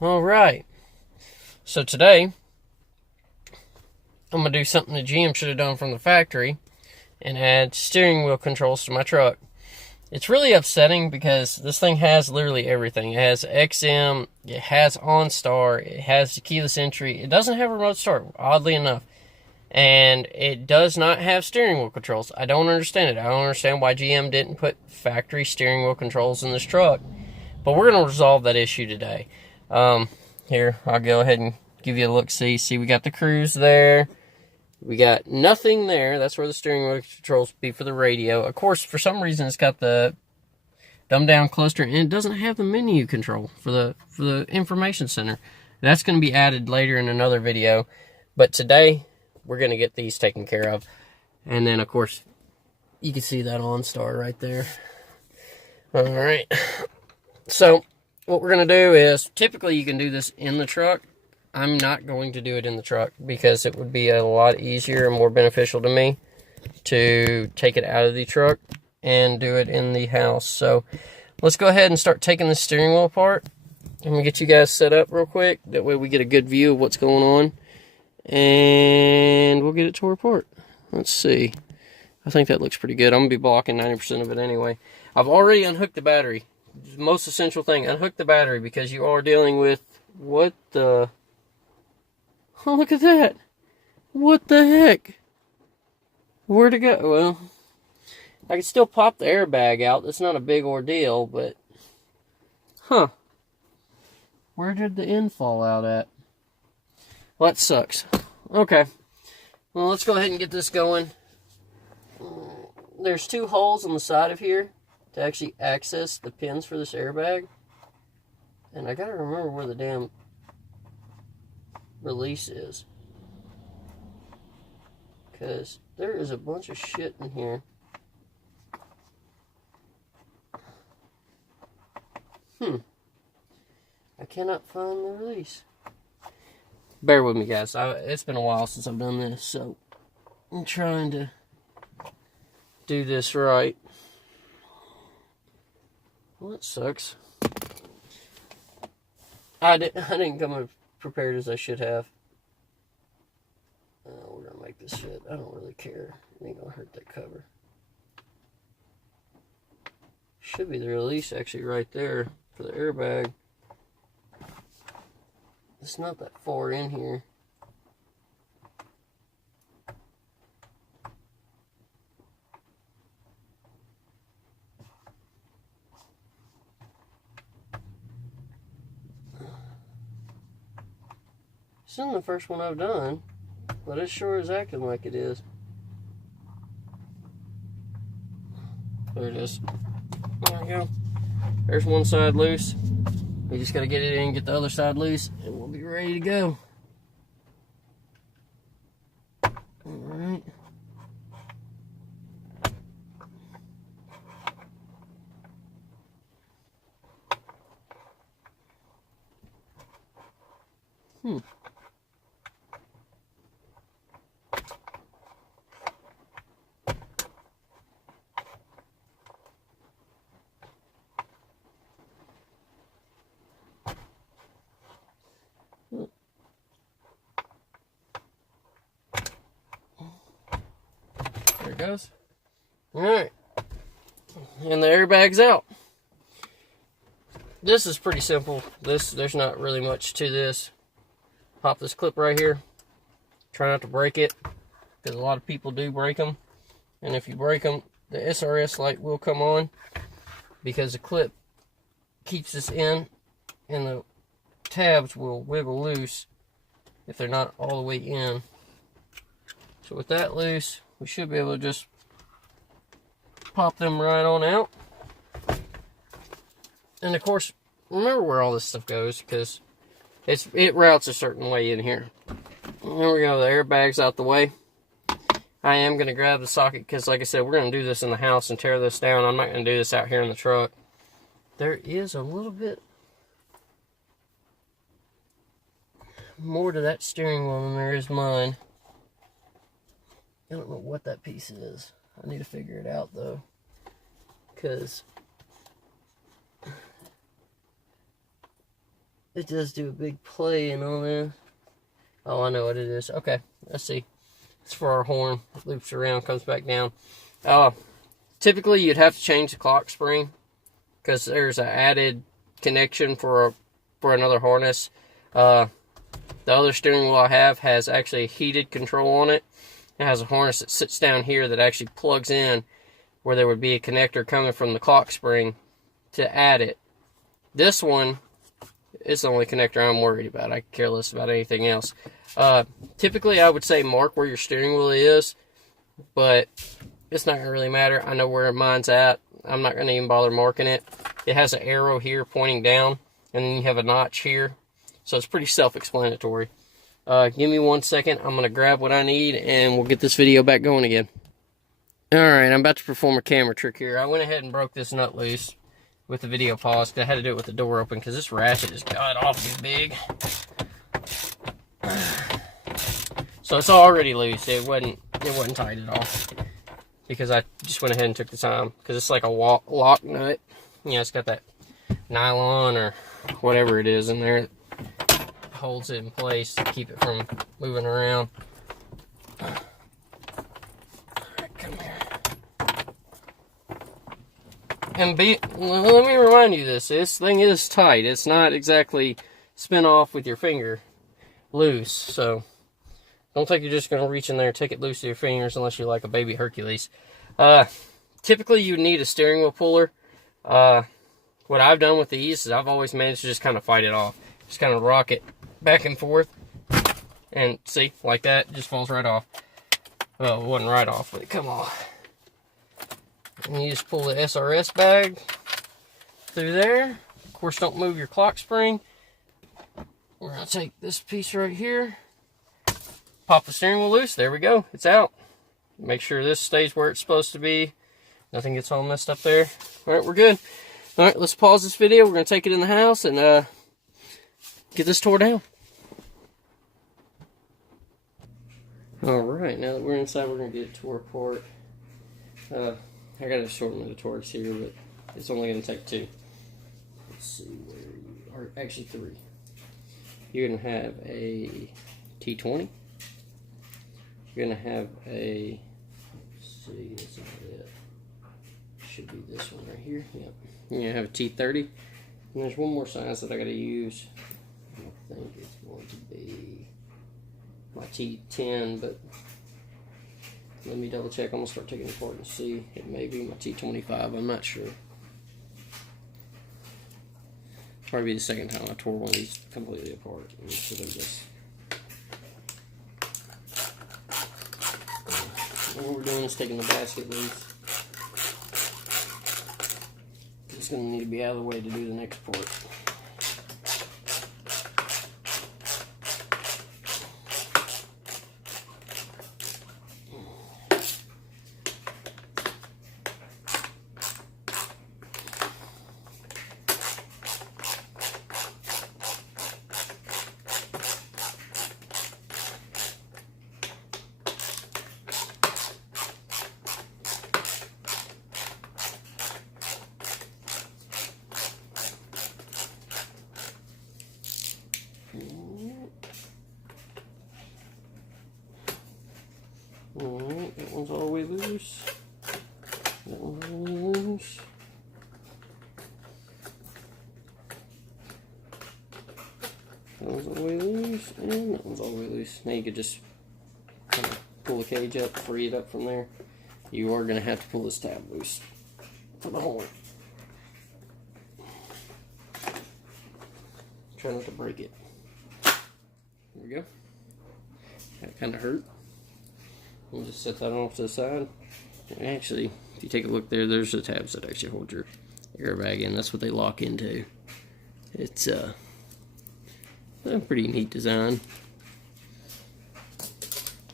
Alright, so today I'm going to do something the GM should have done from the factory and add steering wheel controls to my truck. It's really upsetting because this thing has literally everything. It has XM, it has OnStar, it has keyless entry. It doesn't have remote start, oddly enough. And it does not have steering wheel controls. I don't understand it. I don't understand why GM didn't put factory steering wheel controls in this truck. But we're going to resolve that issue today. Here, I'll go ahead and give you a look-see. See, we got the cruise there. We got nothing there. That's where the steering wheel controls be for the radio. Of course, for some reason, it's got the dumbed-down cluster, and it doesn't have the menu control for the information center. That's going to be added later in another video. But today, we're going to get these taken care of. And then, of course, you can see that OnStar right there. All right. So, what we're going to do is, typically you can do this in the truck. I'm not going to do it in the truck because it would be a lot easier and more beneficial to me to take it out of the truck and do it in the house. So, let's go ahead and start taking the steering wheel apart. I'm going to get you guys set up real quick. That way we get a good view of what's going on. And we'll get it tore apart. Let's see. I think that looks pretty good. I'm going to be blocking 90% of it anyway. I've already unhooked the battery. The most essential thing, unhook the battery because you are dealing with what the... Oh, look at that. What the heck? Where'd it go? Well, I can still pop the airbag out. That's not a big ordeal, but... Huh. Where did the end fall out at? Well, that sucks. Okay. Well, let's go ahead and get this going. There's two holes on the side of here to actually access the pins for this airbag. And I gotta remember where the damn release is. Because there is a bunch of shit in here. I cannot find the release. Bear with me, guys. It's been a while since I've done this, so I'm trying to do this right. Well, that sucks. I didn't come as prepared as I should have. We're going to make this fit. I don't really care. It ain't going to hurt that cover. Should be the release actually right there for the airbag. It's not that far in here. This isn't the first one I've done, but it sure is acting like it is. There it is. There we go. There's one side loose. We just got to get it in and get the other side loose, and we'll be ready to go. Alright. There it goes. Alright. And the airbag's out. This is pretty simple. There's not really much to this. Pop this clip right here. Try not to break it, because a lot of people do break them. And if you break them, the SRS light will come on, because the clip keeps this in, and the tabs will wiggle loose if they're not all the way in. So with that loose, we should be able to just pop them right on out. And of course, remember where all this stuff goes, because it routes a certain way in here. There we go, the airbag's out the way. I am going to grab the socket, because like I said, we're going to do this in the house and tear this down. I'm not going to do this out here in the truck. There is a little bit more to that steering wheel than there is mine. I don't know what that piece is. I need to figure it out though, because it does do a big play and all that. Oh, I know what it is. Okay, let's see. It's for our horn. It loops around, comes back down. Typically, you'd have to change the clock spring because there's an added connection for another harness. The other steering wheel I have has actually a heated control on it. It has a harness that sits down here that actually plugs in where there would be a connector coming from the clock spring to add it. This one is the only connector I'm worried about. I care less about anything else. Typically, I would say mark where your steering wheel is, but it's not going to really matter. I know where mine's at. I'm not going to even bother marking it. It has an arrow here pointing down, and then you have a notch here. So it's pretty self-explanatory. Give me 1 second. I'm going to grab what I need, and we'll get this video back going again. Alright, I'm about to perform a camera trick here. I went ahead and broke this nut loose with the video paused. I had to do it with the door open because this ratchet is god awfully big. So it's already loose. It wasn't tight at all because I just went ahead and took the time because it's like a lock nut. Yeah, it's got that nylon or whatever it is in there. It holds it in place to keep it from moving around. Alright, come here. And let me remind you this thing is tight. It's not exactly spin off with your finger loose, so don't think you're just going to reach in there and take it loose with your fingers unless you're like a baby Hercules. Typically, you need a steering wheel puller. What I've done with these is I've always managed to just kind of fight it off. Just kind of rock it back and forth. And see, like that, it just falls right off. Well, it wasn't right off, but it come off. And you just pull the SRS bag through there. Of course, don't move your clock spring. We're going to take this piece right here. Pop the steering wheel loose. There we go. It's out. Make sure this stays where it's supposed to be. Nothing gets all messed up there. Alright, we're good. Alright, let's pause this video. We're going to take it in the house and get this tore down. Alright, now that we're inside, we're going to get it tore apart. I got a shortment of torques here, but it's only going to take 2. Let's see where you are. Actually, 3. You're going to have a T20. You're going to have a, let's see, that's not it. Should be this one right here. Yep. You're going to have a T30. And there's one more size that I got to use. I think it's going to be my T10, but let me double check. I'm going to start taking it apart and see. It may be my T25. I'm not sure. Probably the second time I tore one of these completely apart. Instead of this. What we're doing is taking the basket loose. It's going to need to be out of the way to do the next part. Alright, that one's all the way loose. That one's all the way loose. That one's all the way loose, and that one's all the way loose. Now you could just kind of pull the cage up, free it up from there. You are going to have to pull this tab loose for the horn. Try not to break it. There we go. That kind of hurt. We'll just set that off to the side. And actually, if you take a look there, there's the tabs that actually hold your airbag in. That's what they lock into. It's a pretty neat design.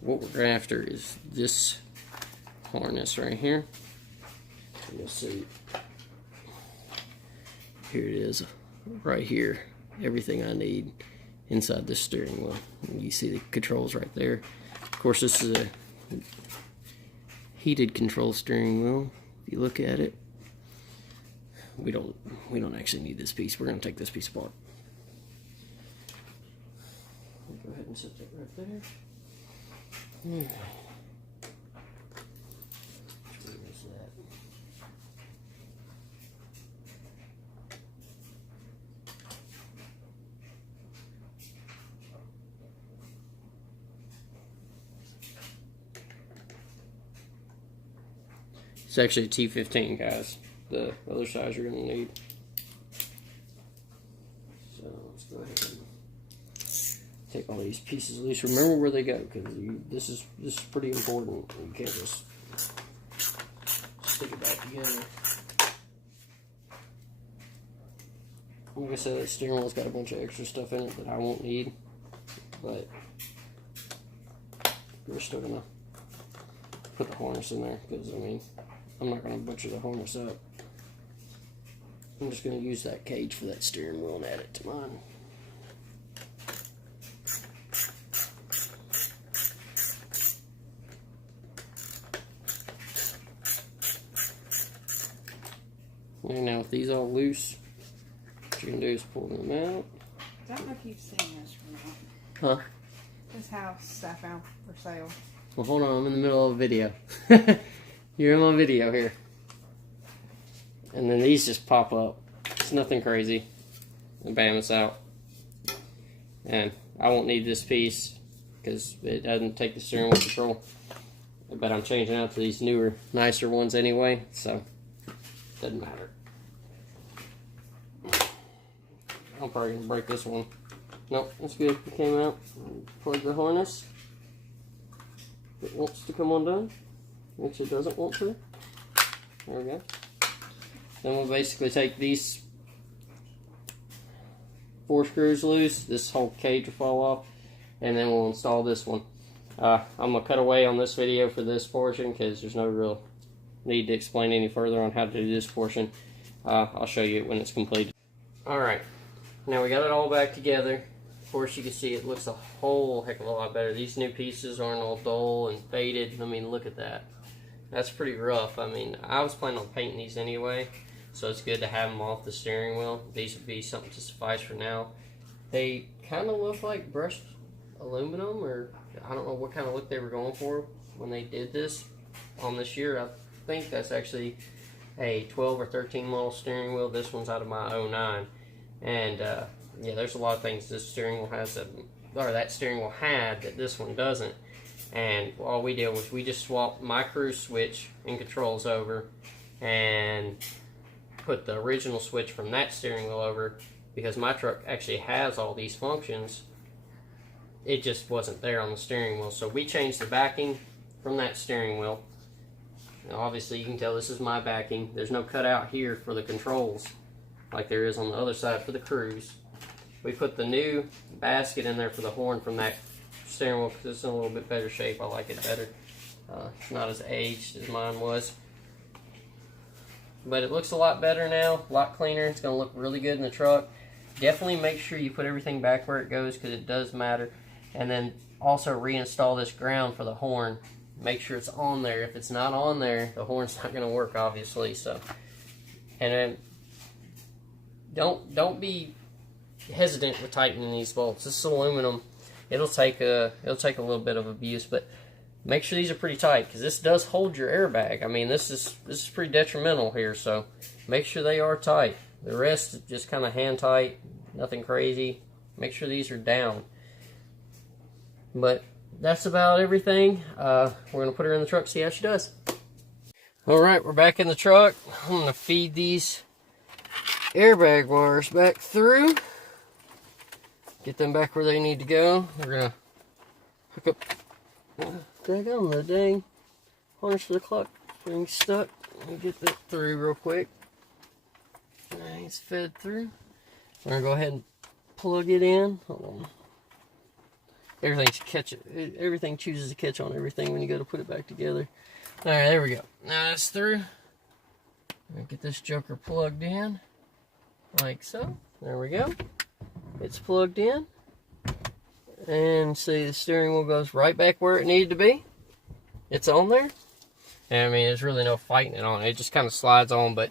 What we're after is this harness right here. So you'll see. Here it is, right here. Everything I need inside this steering wheel. And you see the controls right there. Of course, this is a heated control steering wheel. If you look at it, we don't actually need this piece. We're going to take this piece apart. Go ahead and set that right there. Which one is that? It's actually a T15, guys. The other size you're going to need. So let's go ahead and take all these pieces loose. Remember where they go, because this is pretty important. You can't just stick it back together. Like I said, that steering wheel's got a bunch of extra stuff in it that I won't need, but we're still gonna put the harness in there, because I mean, I'm not gonna butcher the harness up. I'm just gonna use that cage for that steering wheel and add it to mine. And now with these all loose, what you can do is pull them out. I don't know if you've seen this or Huh? not. This house I found for sale. Well, hold on, I'm in the middle of a video. You're in my video here. And then these just pop up. It's nothing crazy. And bam, it's out. And I won't need this piece because it doesn't take the steering wheel control. But I'm changing out to these newer, nicer ones anyway, so doesn't matter. I'm probably gonna break this one. Nope, that's good. It came out. Plug the harness. It wants to come undone, which it doesn't want to. There we go. Then we'll basically take these 4 screws loose. This whole cage will fall off, and then we'll install this one. I'm gonna cut away on this video for this portion because there's no real need to explain any further on how to do this portion. I'll show you when it's completed. Alright, now we got it all back together. Of course, you can see it looks a whole heck of a lot better. These new pieces aren't all dull and faded. I mean, look at that. That's pretty rough. I mean, I was planning on painting these anyway, so it's good to have them off the steering wheel. These would be something to suffice for now. They kind of look like brushed aluminum, or I don't know what kind of look they were going for when they did this on this year. I think that's actually a 12 or 13 model steering wheel. This one's out of my 09. And yeah, there's a lot of things this steering wheel has that, or that steering wheel had, that this one doesn't. And all we did was we just swapped my cruise switch and controls over and put the original switch from that steering wheel over, because my truck actually has all these functions. It just wasn't there on the steering wheel. So we changed the backing from that steering wheel. Now obviously you can tell this is my backing. There's no cutout here for the controls like there is on the other side for the cruise. We put the new basket in there for the horn from that steering wheel because it's in a little bit better shape. I like it better. It's not as aged as mine was. But it looks a lot better now, a lot cleaner. It's going to look really good in the truck. Definitely make sure you put everything back where it goes, because it does matter. And then also reinstall this ground for the horn. Make sure it's on there. If it's not on there, the horn's not going to work, obviously. So, and then don't be hesitant with tightening these bolts. This is aluminum. It'll take a little bit of abuse, but make sure these are pretty tight, because this does hold your airbag. I mean, this is pretty detrimental here, so make sure they are tight. The rest is just kind of hand tight, nothing crazy. Make sure these are down. But that's about everything. We're gonna put her in the truck, see how she does. All right, we're back in the truck. I'm gonna feed these airbag wires back through. Get them back where they need to go. We're gonna hook up. Drag on the dang harness for the clock being stuck. Let me get that through real quick. It's fed through. We're gonna go ahead and plug it in. Hold on. Everything chooses to catch on everything when you go to put it back together. All right, there we go. Now it's through. Get this joker plugged in, like so. There we go. It's plugged in. And see, the steering wheel goes right back where it needed to be. It's on there. And I mean, there's really no fighting it on. It just kind of slides on, but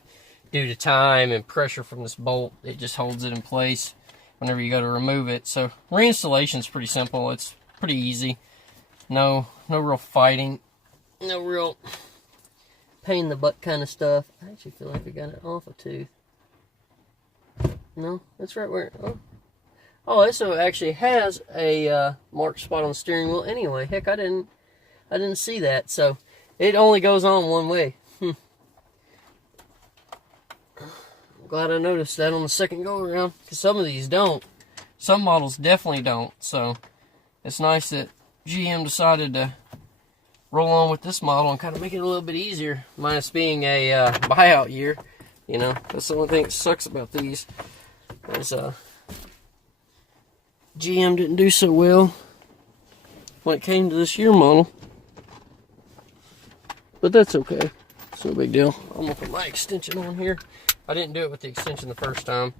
due to time and pressure from this bolt, it just holds it in place. whenever you go to remove it. So reinstallation is pretty simple. It's pretty easy. No real fighting. No real pain in the butt kind of stuff. I actually feel like I got it off a tooth. No, that's right where. Oh, this actually has a marked spot on the steering wheel. Anyway, heck, I didn't see that. So it only goes on one way. I'm glad I noticed that on the second go around, because some of these don't. Some models definitely don't. So it's nice that GM decided to roll on with this model and kind of make it a little bit easier, minus being a buyout year. You know, that's the only thing that sucks about these. Is GM didn't do so well when it came to this year model, but that's okay. It's no big deal. I'm gonna put my extension on here. I didn't do it with the extension the first time,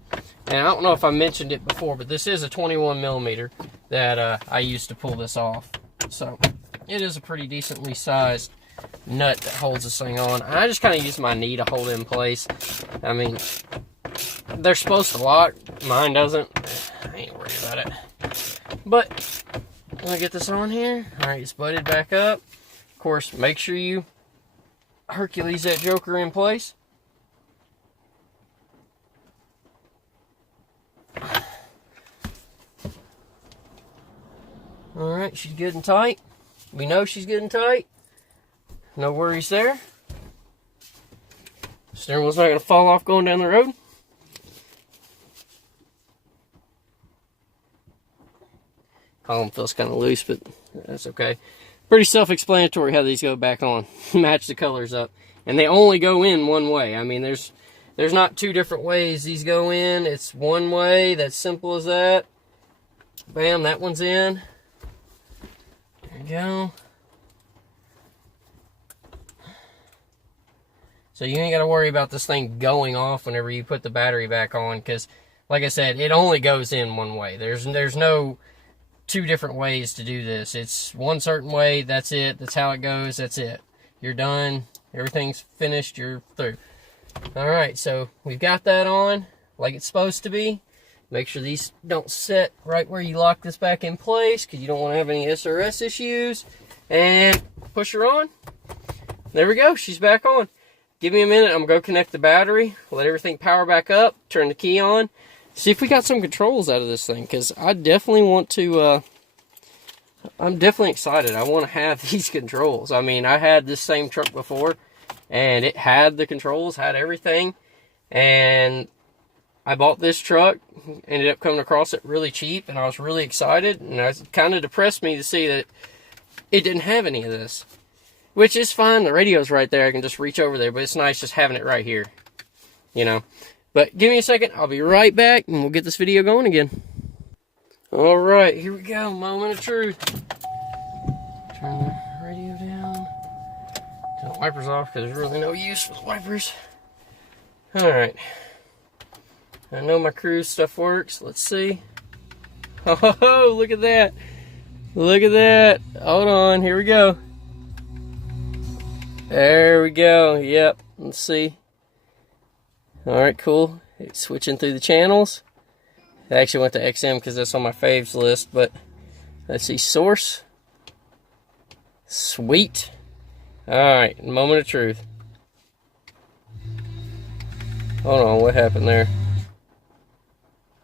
and I don't know if I mentioned it before, but this is a 21 millimeter that I used to pull this off. So it is a pretty decently sized nut that holds this thing on. I just kind of use my knee to hold it in place. I mean, they're supposed to lock. Mine doesn't. I ain't worried about it. But I'm gonna get this on here. Alright, it's butted back up. Of course, make sure you Hercules that joker in place. Alright, she's good and tight. We know she's good and tight. No worries there. Steering wheel's not going to fall off going down the road. Column feels kind of loose, but that's okay. Pretty self-explanatory how these go back on. Match the colors up. And they only go in one way. I mean, there's not two different ways these go in. It's one way. That's simple as that. Bam, that one's in. There you go. So you ain't got to worry about this thing going off whenever you put the battery back on, because, like I said, it only goes in one way. There's no two different ways to do this. It's one certain way, that's it. That's how it goes, that's it. You're done. Everything's finished, you're through. Alright, so we've got that on like it's supposed to be. Make sure these don't set right where you lock this back in place, because you don't want to have any SRS issues. And push her on. There we go, she's back on. Give me a minute, I'm going to go connect the battery, let everything power back up, turn the key on, see if we got some controls out of this thing, because I definitely want to, I'm definitely excited. I want to have these controls. I mean, I had this same truck before, and it had the controls, had everything, and I bought this truck, ended up coming across it really cheap, and I was really excited, and it kind of depressed me to see that it didn't have any of this. Which is fine, the radio's right there, I can just reach over there, but it's nice just having it right here, you know. But give me a second, I'll be right back, and we'll get this video going again. Alright, here we go, moment of truth. Turn the radio down. Turn the wipers off, because there's really no use for the wipers. Alright. I know my cruise stuff works, let's see. Oh, look at that. Look at that. Hold on, here we go. There we go. Yep. Let's see. Alright, cool. It's switching through the channels. I actually went to XM because that's on my faves list, but let's see. Source. Sweet. Alright, moment of truth. Hold on, what happened there?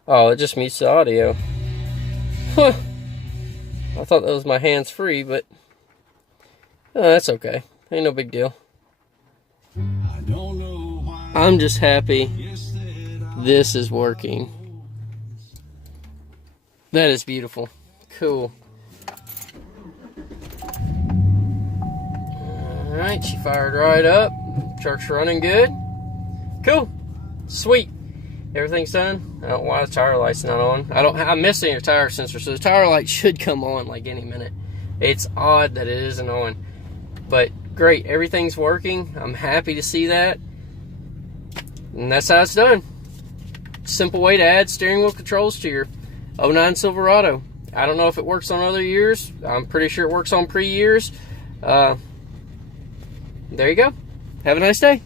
Oh, it just mutes the audio. Huh. I thought that was my hands-free, but that's okay. Ain't no big deal. I'm just happy this is working. That is beautiful. Cool. Alright, she fired right up. Truck's running good. Cool. Sweet. Everything's done. I don't know why the tire light's not on. I'm missing a tire sensor, so the tire light should come on like any minute. It's odd that it isn't on. But great, everything's working. I'm happy to see that. And that's how it's done. Simple way to add steering wheel controls to your 09 Silverado. I don't know if it works on other years. I'm pretty sure it works on pre-years. There you go. Have a nice day.